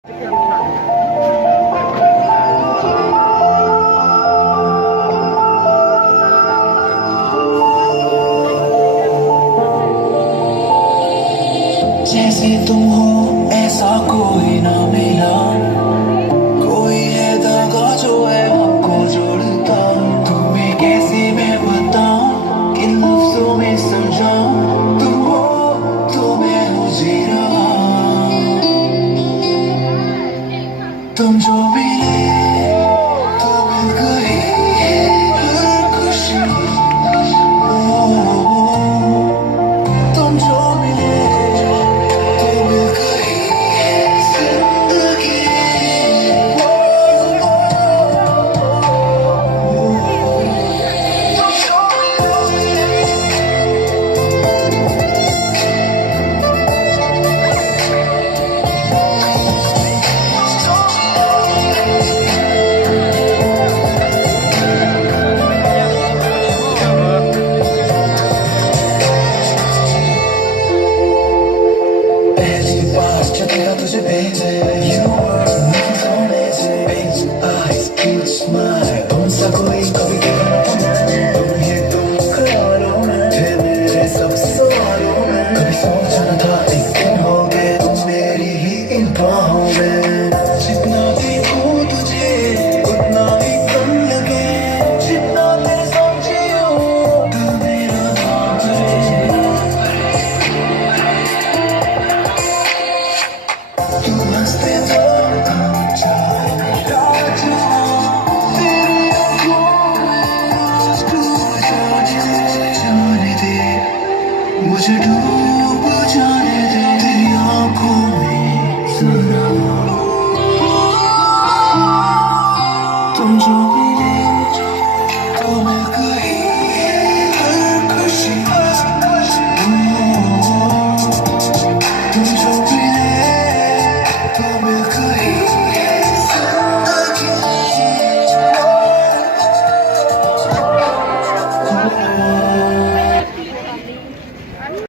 जैसे तुम हो ऐसा कोई ना मिला, कोई है धागा जो है हमको जोड़ता। तुम्हें कैसे मैं बताऊं, किन लफ्जों में समझाऊं। तुम हो तो मैं हूँ जी रहा। तुम जो मिले तो मिल गई हर खुशी। तुम जो मिले तो मिल गई जिंदगी। तुम जो पहली बार जब देखा तुझे भेजे, you were looking so amazing. Big eyes, cute smile, तुमसा कोई कभी देखा ना था मैंने। तुम ही तुम ख्यालों में थे मेरे सब सवालों में। कभी सोचा न था एक दिन होगे तुम मेरी ही इन बाहों में। जितना देखूं तुझे उतना ही कम लगे, जितना तेरे साथ जियूं दिल मेरा नाम करे। तुम हंसते तो